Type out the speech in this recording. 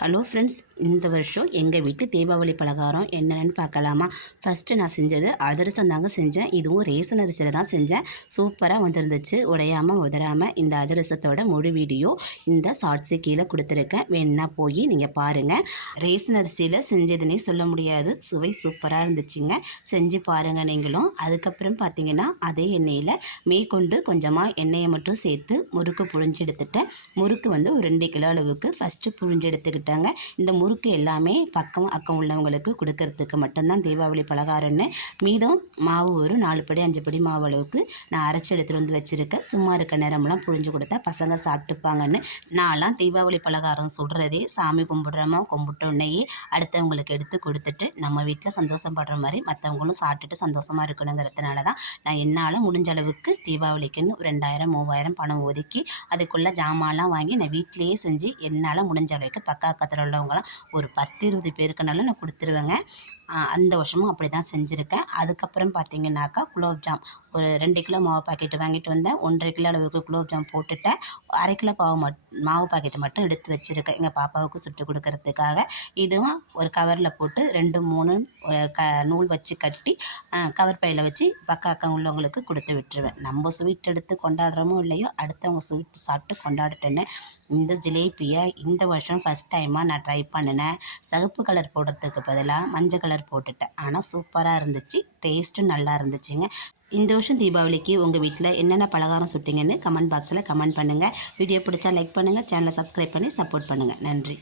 Hello friends இந்த வருஷம் எங்கள் வீட்டு தீபாவளி பலகாரம் என்னென்னு பார்க்கலாமா? ஃபஸ்ட்டு நான் செஞ்சது அதிரசம் தாங்க செஞ்சேன். இதுவும் ரேசன் அரிசியில் தான் செஞ்சேன். சூப்பராக வந்திருந்துச்சு. உடையாமல் உதறாமல் இந்த அதிரசத்தோட முழு வீடியோ இந்த ஷார்ட்ஸு கீழே கொடுத்துருக்கேன். வேணா போய் நீங்கள் பாருங்கள் ரேசன் அரிசியில் செஞ்சதுன்னே சொல்ல முடியாது. சுவை சூப்பராக இருந்துச்சுங்க. செஞ்சு பாருங்கள் நீங்களும். அதுக்கப்புறம் பார்த்தீங்கன்னா அதே எண்ணெயில் மேற்கொண்டு கொஞ்சமாக எண்ணெயை மட்டும் சேர்த்து முறுக்கு புழிஞ்சு எடுத்துட்டேன். முறுக்கு வந்து ஒரு ரெண்டு கிலோ அளவுக்கு ஃபஸ்ட்டு புழிஞ்சு எடுத்துக்கிட்டேங்க இந்த முறுக்கு எல்லாமே பக்கம் அக்கம் உள்ளவங்களுக்கு கொடுக்கறதுக்கு மட்டும்தான் தீபாவளி பலகாரம்னு. மீதம் மாவு ஒரு நாலு படி அஞ்சு படி மாவு அளவுக்கு நான் அரைச்சி எடுத்துகிட்டு வந்து வச்சுருக்கேன். சும்மா இருக்க நேரமெல்லாம் புழிஞ்சு கொடுத்தா பசங்க சாப்பிட்டுப்பாங்கன்னு. நான்லாம் தீபாவளி பலகாரம் சுடுறதே சாமி கும்பிட்றோமோ கும்பிட்டோன்னே அடுத்தவங்களுக்கு எடுத்து கொடுத்துட்டு நம்ம வீட்டில் சந்தோஷப்படுற மாதிரி மற்றவங்களும் சாப்பிட்டுட்டு சந்தோஷமாக இருக்கணுங்கிறதுனால தான் நான் என்னால் முடிஞ்ச அளவுக்கு தீபாவளிக்குன்னு ஒரு ரெண்டாயிரம் மூவாயிரம் பணம் ஒதுக்கி அதுக்குள்ளே ஜாமான்லாம் வாங்கி நான் வீட்டிலேயே செஞ்சு என்னால் முடிஞ்ச அளவுக்கு பக்கா பக்கத்தில் உள்ளவங்களாம் ஒரு பத்து இருபது பேருக்குனாலும் நான் கொடுத்துருவேங்க அந்த வருஷமும் அப்படி தான் செஞ்சுருக்கேன். அதுக்கப்புறம் பார்த்தீங்கன்னாக்கா குலோப்ஜாம் ஒரு ரெண்டு கிலோ மாவு பாக்கெட் வாங்கிட்டு வந்தேன். ஒன்றரை கிலோ அளவுக்கு குலோப்ஜாம் போட்டுட்டேன். அரை கிலோ பாவு மட் மாவு பாக்கெட் மட்டும் எடுத்து வச்சுருக்கேன். எங்கள் பாப்பாவுக்கு சுட்டு கொடுக்கறதுக்காக. இதுவும் ஒரு கவரில் போட்டு ரெண்டு மூணு க நூல் வச்சு கட்டி கவர் பையில் வச்சு பக்காக்கம் உள்ளவங்களுக்கு கொடுத்து விட்டுருவேன். நம்ம ஸ்வீட் எடுத்து கொண்டாடுறோமோ இல்லையோ அடுத்தவங்க ஸ்வீட் சாப்பிட்டு கொண்டாடட்டுன்னு இந்த ஜிலேபியை இந்த வருஷம் ஃபஸ்ட் டைமாக நான் ட்ரை பண்ணினேன். சிகப்பு கலர் போடுறதுக்கு பதிலாக மஞ்சள் கலர் போட்டுட்டேன். ஆனால் சூப்பராக இருந்துச்சு. டேஸ்ட்டும் நல்லா இருந்துச்சுங்க. இந்த வருஷம் தீபாவளிக்கு உங்கள் வீட்டில் என்னென்ன பலகாரம் சுட்டிங்கன்னு கமெண்ட் பாக்ஸில் கமெண்ட் பண்ணுங்கள் வீடியோ பிடிச்சா லைக் பண்ணுங்கள் சேனலை சப்ஸ்கிரைப் பண்ணி சப்போர்ட் பண்ணுங்கள் நன்றி.